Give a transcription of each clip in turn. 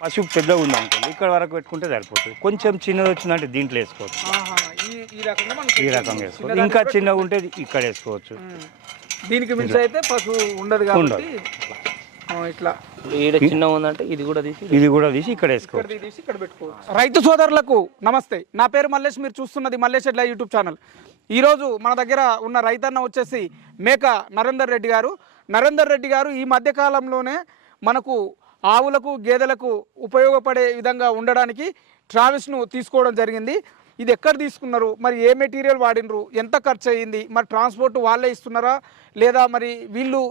పశువు పెద్దగా ఉంది అనుకోండి ఇక్కడ వరకు పెట్టుకుంటే సరిపోతుంది. కొంచెం చిన్నది వచ్చిందంటే దీంట్లో వేసుకోవచ్చు. ఆహా, ఈ ఈ రకంగా మనకి ఈ రకంగా వేసుకోవచ్చు. ఇంకా చిన్నగా ఉంటే ఇక్కడ వేసుకోవచ్చు. దీనికి మించి అయితే పశువు ఉండదు కాబట్టి ఆ, ఇట్లా. ఈడ చిన్న ఉందంటే ఇది కూడా తీసి ఇది కూడా తీసి ఇక్కడ వేసుకోవచ్చు. ఇక్కడ తీసి ఇక్కడ పెట్టుకోవచ్చు. రైతు సోదరులకు నమస్తే. నా పేరు మల్లేష్ మీరు చూస్తున్నది మల్లేష్ ఎడ్ల యూట్యూబ్ ఛానల్. ఈరోజు మన దగ్గర ఉన్న రైతన్న వచ్చేసి మేక నరేందర్ రెడ్డి గారు. నరేందర్ రెడ్డి గారు ఈ మధ్య కాలంలోనే మనకు ఆవులకు గేదెలకు ఉపయోగపడే విధంగా ఉండడానికి ట్రావెల్స్ను తీసుకోవడం జరిగింది. ఇది ఎక్కడ తీసుకున్నారు? మరి ఏ మెటీరియల్ వాడినరు? ఎంత ఖర్చు అయ్యింది మరి ట్రాన్స్పోర్ట్ వాళ్ళే ఇస్తున్నారా? లేదా మరి వీళ్ళు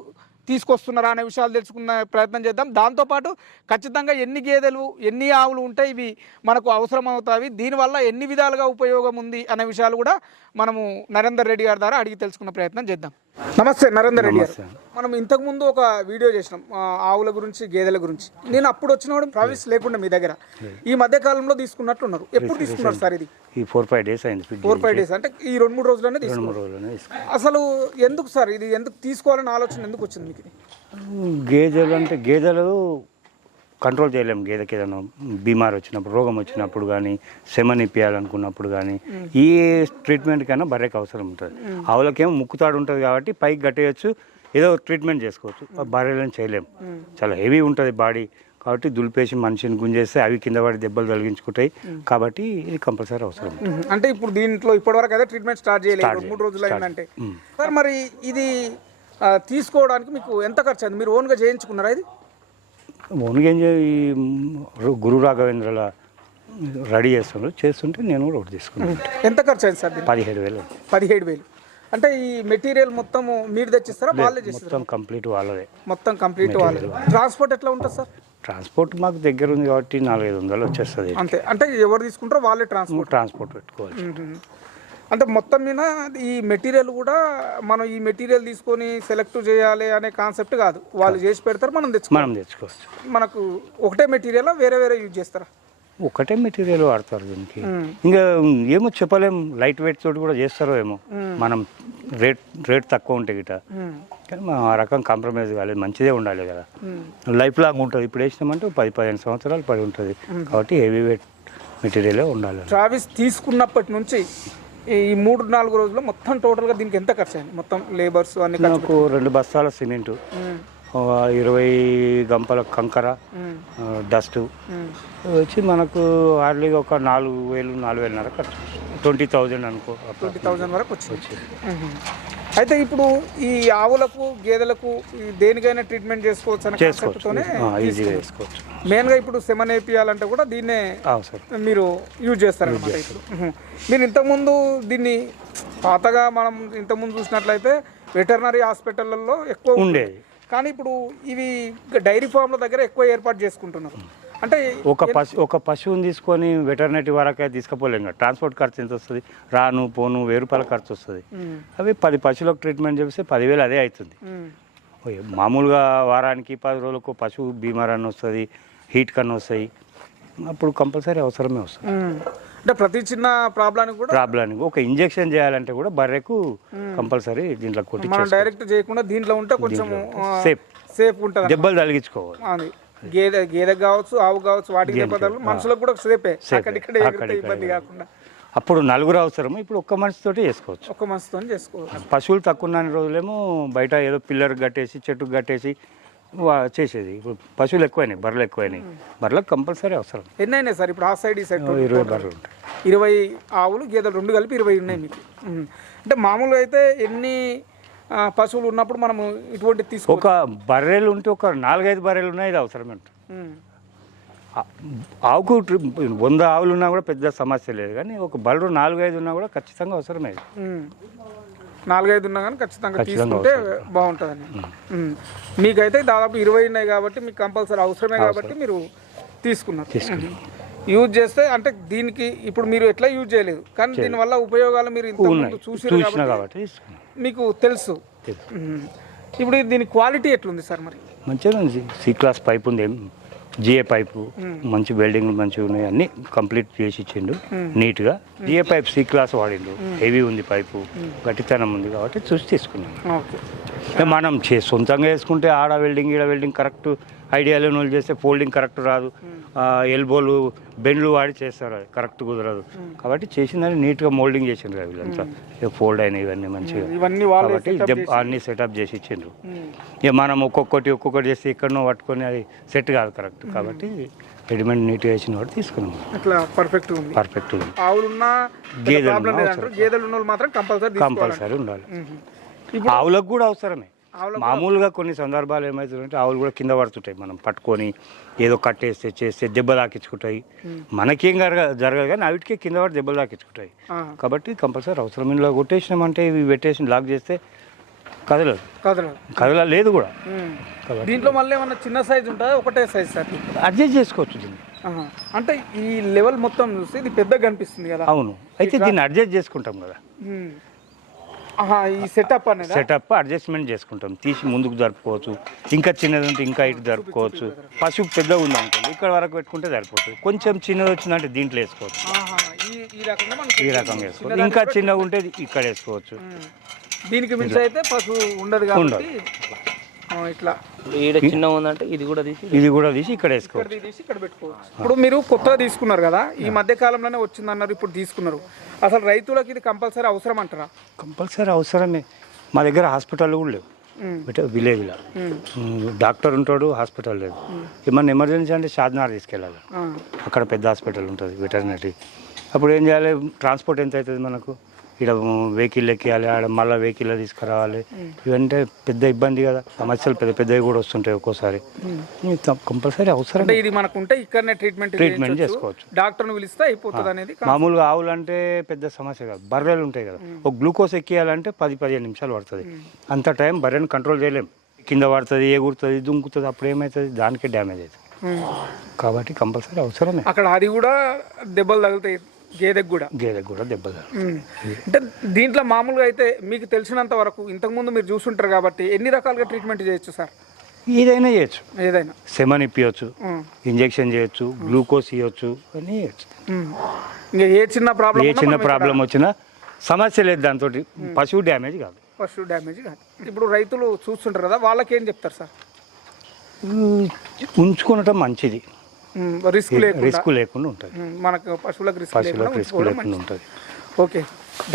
తీసుకొస్తున్నారా అనే విషయాలు తెలుసుకునే ప్రయత్నం చేద్దాం. దాంతోపాటు ఖచ్చితంగా ఎన్ని గేదెలు ఎన్ని ఆవులు ఉంటాయి ఇవి మనకు అవసరం అవుతాయి దీనివల్ల ఎన్ని విధాలుగా ఉపయోగం ఉంది అనే విషయాలు కూడా మనము నరేందర్ రెడ్డి గారి ద్వారా అడిగి తెలుసుకునే ప్రయత్నం చేద్దాం. నమస్తే నరేందర్ రెడ్డి గారు. మనం ఇంతకు ముందు ఒక వీడియో చేసినాం ఆవుల గురించి గేదెల గురించి. నేను అప్పుడు వచ్చినప్పుడు ప్రావిస్ లేకుండా మీ దగ్గర. ఈ మధ్య కాలంలో తీసుకున్నట్లున్నారు. ఎప్పుడు తీసుకున్నారు సార్ ఇది? ఈ ఫోర్ ఫైవ్ డేస్ అయింది ఫోర్ ఫైవ్ డేస్ అంటే ఈ రెండు మూడు రోజుల్లోనే రెండు తీసుకున్నారు. అసలు ఎందుకు సార్ ఇది? ఎందుకు తీసుకోవాలని ఆలోచన ఎందుకు వచ్చింది మీకు గేదెలు అంటే గేదెలు కంట్రోల్ చేయలేము. గేదెకి ఏదైనా బీమార్ వచ్చినప్పుడు రోగం వచ్చినప్పుడు కానీ సెమన్ ఇప్పియాలనుకున్నప్పుడు కానీ ఈ ట్రీట్మెంట్ కన్నా బర్రెకి అవసరం ఉంటుంది. ఆవులకేమో ముక్కుతాడు ఉంటుంది కాబట్టి పైకి కట్టేయచ్చు ఏదో ట్రీట్మెంట్ చేసుకోవచ్చు. బర్రెలను చేయలేము చాలా హెవీ ఉంటుంది బాడీ కాబట్టి దులిపేసి మనిషిని గుంజేస్తే అవి కింద పడి దెబ్బలు తొలగించుకుంటాయి కాబట్టి ఇది కంపల్సరీ అవసరం. అంటే ఇప్పుడు దీంట్లో ఇప్పటివరకు అయితే ట్రీట్మెంట్ స్టార్ట్ చేయలేదు. మూడు రోజులు అయిందంటే. సార్ మరి ఇది తీసుకోవడానికి మీకు ఎంత ఖర్చు అయింది మీరు ఓన్గా చేయించుకున్నారా ఇది? ఓన్గా ఈ గురు రాఘవేంద్రల రెడీ చేస్తున్నారు చేస్తుంటే నేను కూడా ఒకటి తీసుకున్నాను. ఎంత ఖర్చు అయింది సార్ పదిహేడు వేలు పదిహేడు వేలు. అంటే ఈ మెటీరియల్ మొత్తం మీరు తెచ్చిస్తారా? వాళ్ళే చేస్తారా? మొత్తం కంప్లీట్ వాళ్ళదే. మొత్తం కంప్లీట్ వాళ్ళే ట్రాన్స్పోర్ట్ ఎట్లా ఉంటుంది సార్? ట్రాన్స్పోర్ట్ మాకు దగ్గర ఉంది కాబట్టి నాలుగైదు వందలు వచ్చేస్తుంది. అంతే. అంటే ఎవరు తీసుకుంటారో వాళ్ళే ట్రాన్స్పోర్ట్. ట్రాన్స్పోర్ట్ పెట్టుకోవాలి. అంటే మొత్తం మీద ఈ మెటీరియల్ కూడా మనం ఈ మెటీరియల్ తీసుకొని సెలెక్ట్ చేయాలి అనే కాన్సెప్ట్ కాదు. వాళ్ళు చేసి పెడతారు మనం తెచ్చుకోవాలి. మనం తెచ్చుకోవచ్చు. మనకు ఒకటే మెటీరియల్ వేరే వేరే యూజ్ చేస్తారా? ఒకటే మెటీరియల్ వాడతారు దీనికి. ఇంకా ఏమో చెప్పలేం లైట్ వెయిట్ తోటి కూడా చేస్తారో ఏమో. మనం రేట్ రేట్ తక్కువ ఉంటే గిట. కానీ మనం ఆ రకం కాంప్రమైజ్ కాలేదు మంచిదే ఉండాలి కదా. లైఫ్ లాంగ్ ఉంటుంది. ఇప్పుడు వేసినామంటే పది పదిహేను సంవత్సరాలు పడి ఉంటుంది. కాబట్టి హెవీ వెయిట్ మెటీరియలే ఉండాలి. ట్రావిస్ తీసుకున్నప్పటి నుంచి ఈ మూడు నాలుగు రోజుల్లో మొత్తం టోటల్గా దీనికి ఎంత ఖర్చు అయింది? మొత్తం లేబర్స్ అన్ని నాకు రెండు బస్తాల సిమెంటు. ఇరవై గంపల కంకర. డస్ట్. వచ్చి మనకు హార్డ్లీగా ఒక నాలుగు వేలు నాలుగు వేలన్నర ఖర్చు ట్వంటీ థౌజండ్ అనుకో ట్వంటీ థౌజండ్ వరకు వచ్చింది. అయితే ఇప్పుడు ఈ ఆవులకు గేదెలకు దేనికైనా ట్రీట్మెంట్ చేసుకోవచ్చు అనే కాన్సెప్ట్తోనే ఈజీగా చేసుకోవచ్చు మెయిన్గా ఇప్పుడు సెమన్ వేపియాలంటే కూడా దీన్నే మీరు యూజ్ చేస్తారనమాట ఇప్పుడు. మీరు ఇంతకుముందు దీన్ని పాతగా మనం ఇంతకుముందు చూసినట్లయితే వెటర్నరీ హాస్పిటల్లో ఎక్కువ. ఉండేది కానీ ఇప్పుడు ఇవి డైరీ ఫామ్ల దగ్గర ఎక్కువ ఏర్పాటు చేసుకుంటున్నారు. అంటే ఒక పశు ఒక పశువుని తీసుకొని వెటర్నరీ వరకే తీసుకుపోలేం కదా. ట్రాన్స్పోర్ట్ ఖర్చు ఎంత వస్తుంది? రాను పోను వెయ్యి రూపాయల ఖర్చు వస్తుంది. అవి పది పశువులకు ట్రీట్మెంట్ చేస్తే పదివేలు అదే అవుతుంది. మామూలుగా వారానికి పది రోజులకు పశువు బీమార్ అని వస్తుంది హీట్ కన్నా వస్తాయి అప్పుడు కంపల్సరీ అవసరమే వస్తుంది. అంటే ప్రతి చిన్న ప్రాబ్లానికి కూడా ప్రాబ్లానికి ఒక ఇంజెక్షన్ చేయాలంటే కూడా బర్రెకు కంపల్సరీ దీంట్లో కొట్టి మనం డైరెక్ట్ చేయకుండా దీంట్లో ఉంటే కొంచెం సేఫ్. సేఫ్ ఉంటుంది దెబ్బలు తలిగించుకోవాలి అది. గేదె గేదె కావచ్చు ఆవు కావచ్చు వాటికి దెబ్బ తగలదు. మనుషులకు కూడా సేపే అక్కడిక్కడ ఇబ్బంది కాకుండా. అప్పుడు నలుగురు అవసరం ఇప్పుడు ఒక్క మనిషితోటి చేసుకోవచ్చు. ఒక్క మనసుతో చేసుకోవాలి పశువులు తక్కువ రోజులేమో బయట ఏదో పిల్లర్ కట్టేసి చెట్టుకు కట్టేసి చేసేది. ఇప్పుడు పశువులు ఎక్కువైనాయి బర్రెలు ఎక్కువైనాయి. బర్రెలకు కంపల్సరీ అవసరం. ఎన్ని అయినాయి సార్ ఇప్పుడు ఆ సైడ్ ఈ సైడ్ ఇరవై బర్రెలు ఉంటాయి. ఇరవై ఆవులు గేదెలు రెండు కలిపి ఇరవై ఉన్నాయి మీకు. అంటే మామూలుగా అయితే ఎన్ని పశువులు ఉన్నప్పుడు మనము ఇటువంటి తీసుకో ఒక బర్రెలు ఉంటే ఒక నాలుగైదు బర్రెలు ఉన్నాయి ఇది అవసరమే ఆవుకు వంద ఆవులు ఉన్నా కూడా పెద్ద సమస్య లేదు. కానీ ఒక బర్రెలు నాలుగైదు ఉన్నా కూడా ఖచ్చితంగా అవసరమే. నాలుగైదు ఉన్నా కానీ ఖచ్చితంగా తీసుకుంటే బాగుంటుందని. మీకైతే దాదాపు ఇరవై ఉన్నాయి కాబట్టి మీకు కంపల్సరీ అవసరమే కాబట్టి మీరు తీసుకున్నారు. యూజ్ చేస్తే అంటే దీనికి ఇప్పుడు మీరు ఎట్లా యూజ్ చేయలేదు. కానీ దీనివల్ల ఉపయోగాలు మీరు ఇంత చూసిన కాబట్టి. మీకు తెలుసు. ఇప్పుడు దీని క్వాలిటీ ఎట్లుంది సార్ మరి? మంచిగా సి క్లాస్ పైప్ ఉంది. జిఏ పైపు మంచి వెల్డింగ్ మంచిగా ఉన్నాయి అన్ని కంప్లీట్ చేసి ఇచ్చిండు. నీట్గా. జిఏ పైప్ సి క్లాస్ వాడిండు. హెవీ ఉంది పైపు. గట్టితనం ఉంది కాబట్టి చూసి తీసుకున్నాం. మనం చే సొంతంగా వేసుకుంటే ఆడ వెల్డింగ్ ఈడ వెల్డింగ్ కరెక్ట్ ఐడియా లేని వాళ్ళు చేస్తే ఫోల్డింగ్ కరెక్ట్ రాదు. ఆ, ఎల్బోలు బెండ్లు వాడి చేస్తారు అది. కరెక్ట్ కుదరదు. కాబట్టి చేసిందని నీట్గా మోల్డింగ్ చేసిండ్రు అవి వీళ్ళంతా ఇక ఫోల్డ్ అయినాయి ఇవన్నీ మంచిగా. కాబట్టి అన్ని సెటప్ చేసి ఇచ్చిండ్రు. ఇక మనం ఒక్కొక్కటి ఒక్కొక్కటి చేస్తే ఎక్కడనో పట్టుకొని అది సెట్ కాదు కరెక్ట్. కాబట్టి రెడీమేడ్ నీట్గా వేసిన వాడు తీసుకున్నాం. ఇట్లా పర్ఫెక్ట్ ఉంది. పర్ఫెక్ట్ ఆవులున్నా గేదెలు గేదెలు మాత్రం కంపల్సరీ కంపల్సరీ ఉండాలి. ఆవులకు కూడా అవసరమే. మామూలుగా కొన్ని సందర్భాలు ఏమవుతుందంటే ఆవులు కూడా కింద పడుతుంటాయి. మనం పట్టుకొని ఏదో కట్టేస్తే చేస్తే దెబ్బ తాకించుకుంటాయి. మనకేం జరగ జరగదు కానీ అవిటికే కింద పడి దెబ్బలు తాకించుకుంటాయి. కాబట్టి కంపల్సరీ అవసరం ఇంట్లో కొట్టేసినామంటే ఇవి పెట్టేసి లాక్ చేస్తే కదలదు. కదలదు. కదల లేదు కూడా. దీంట్లో మళ్ళీ ఏమన్నా చిన్న సైజ్ ఉంటుందా? ఒకటే సైజ్ సార్. అడ్జస్ట్ చేసుకోవచ్చు దీన్ని. అంటే ఈ లెవెల్ మొత్తం చూస్తే ఇది పెద్దగా కనిపిస్తుంది కదా. అవును. అయితే దీన్ని అడ్జస్ట్ చేసుకుంటాం కదా. ఈ సెటప్ అనేది సెటప్ అడ్జస్ట్మెంట్ చేసుకుంటాం. తీసి ముందుకు జరుపుకోవచ్చు. ఇంకా చిన్నది ఉంటే ఇంకా ఇటు జరుపుకోవచ్చు. పశువు పెద్దగా ఉంది అనుకోండి ఇక్కడ వరకు పెట్టుకుంటే సరిపోతుంది. కొంచెం చిన్నది వచ్చిందంటే దీంట్లో వేసుకోవచ్చు. ఈ రకంగా వేసుకోవచ్చు. ఇంకా చిన్నగా ఉంటే ఇక్కడ వేసుకోవచ్చు. దీనికి మించి అయితే పశువు ఉండదు ఆ, ఇట్లా. ఈడ చిన్న ఉందంటే ఇది కూడా తీసి ఇది కూడా తీసి ఇక్కడ వేసుకోవచ్చు. ఇక్కడ తీసి ఇక్కడ పెట్టుకోవచ్చు. ఇప్పుడు మీరు కొత్తగా తీసుకున్నారు కదా ఈ మధ్య కాలంలోనే వచ్చిందన్నారు ఇప్పుడు తీసుకున్నారు. అసలు రైతులకు ఇది కంపల్సరీ అవసరం అంటారా? కంపల్సరీ అవసరమే. మా దగ్గర హాస్పిటల్ కూడా లేవు. బట్ విలేజ్లో. డాక్టర్ ఉంటాడు హాస్పిటల్ లేదు. ఏమన్నా ఎమర్జెన్సీ అంటే షాద్నార్ తీసుకెళ్ళాలి. అక్కడ పెద్ద హాస్పిటల్ ఉంటుంది వెటర్నరీ. అప్పుడు ఏం చేయాలి? ట్రాన్స్పోర్ట్ ఎంత అవుతుంది మనకు? ఇక్కడ వెహికల్ ఎక్కియాలి ఆడ మళ్ళీ వెహికల్ తీసుకురావాలి. ఇవంటే పెద్ద ఇబ్బంది కదా. సమస్యలు పెద్ద పెద్దవి కూడా వస్తుంటాయి ఒక్కోసారి. కంపల్సరీ అవసరం అంటే ఇది మనకుంటే ఇక్కడనే ట్రీట్మెంట్ ట్రీట్మెంట్ చేసుకోవచ్చు. డాక్టర్ని పిలిస్తే అయిపోతుంది అనేది మామూలుగా ఆవులు అంటే పెద్ద సమస్య కాదు. బర్రెలు ఉంటాయి కదా. ఒక గ్లూకోజ్ ఎక్కియాలంటే పది పదిహేను నిమిషాలు పడుతుంది. అంత టైం బర్రెని కంట్రోల్ చేయలేం. కింద పడుతుంది ఎగురుతుంది దుంకుతుంది అప్పుడు ఏమవుతుంది దానికే డ్యామేజ్ అవుతుంది. కాబట్టి కంపల్సరీ అవసరమే. అక్కడ అది కూడా దెబ్బలు తగులుతాయి. గేదెకి కూడా? గేదెకు కూడా దెబ్బ. అంటే దీంట్లో మామూలుగా అయితే మీకు తెలిసినంత వరకు ఇంతకుముందు మీరు చూసుంటారు కాబట్టి ఎన్ని రకాలుగా ట్రీట్మెంట్ చేయొచ్చు సార్? ఏదైనా చేయొచ్చు. ఏదైనా? సెమన్ ఇప్పించచ్చు ఉమ్. ఇంజెక్షన్ చేయొచ్చు గ్లూకోజ్ ఇవ్వచ్చు అన్నీ చేయొచ్చు. ఇంకా ఏ చిన్న ప్రాబ్లం ఏ చిన్న ప్రాబ్లం వచ్చినా సమస్య లేదు దాంతో పశువు డ్యామేజ్ కాదు. ఫస్ట్ డ్యామేజ్ కాదు. ఇప్పుడు రైతులు చూస్తుంటారు కదా వాళ్ళకి ఏం చెప్తారు సార్? ఉంచుకోవటం మంచిది. రిస్క్ రిస్క్ లేకుండా ఉంటుంది. మనకు పశువులకు రిస్క్ లేకుండా పశువులకు రిస్క్ లేకుండా. ఉంటుంది. ఓకే.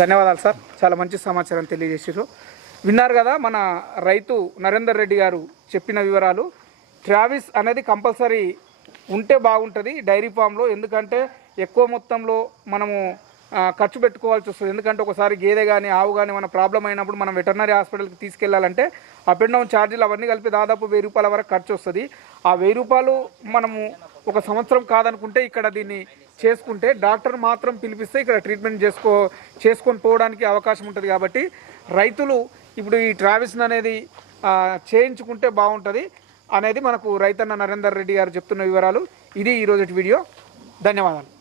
ధన్యవాదాలు సార్. చాలా మంచి సమాచారం తెలియజేసారు విన్నారు కదా మన రైతు నరేందర్ రెడ్డి గారు చెప్పిన వివరాలు. ట్రావిస్ అనేది కంపల్సరీ ఉంటే బాగుంటుంది డైరీ ఫామ్లో. ఎందుకంటే ఎక్కువ మొత్తంలో మనము ఖర్చు పెట్టుకోవాల్సి వస్తుంది. ఎందుకంటే ఒకసారి గేదె కానీ ఆవు కానీ మన ప్రాబ్లం అయినప్పుడు మనం వెటర్నరీ హాస్పిటల్కి తీసుకెళ్ళాలంటే అప్ అండ్ డౌన్ ఛార్జీలు అవన్నీ కలిపి దాదాపు వెయ్యి రూపాయల వరకు ఖర్చు వస్తుంది. ఆ వెయ్యి రూపాయలు మనము ఒక సంవత్సరం కాదనుకుంటే ఇక్కడ దీన్ని చేసుకుంటే డాక్టర్ మాత్రం పిలిపిస్తే ఇక్కడ ట్రీట్మెంట్ చేసుకో చేసుకొని పోవడానికి అవకాశం ఉంటుంది కాబట్టి రైతులు ఇప్పుడు ఈ ట్రావెల్స్ని అనేది చేయించుకుంటే బాగుంటుంది అనేది మనకు రైతన్న నరేందర్ రెడ్డి గారు చెప్తున్న వివరాలు. ఇది ఈరోజు వీడియో. ధన్యవాదాలు.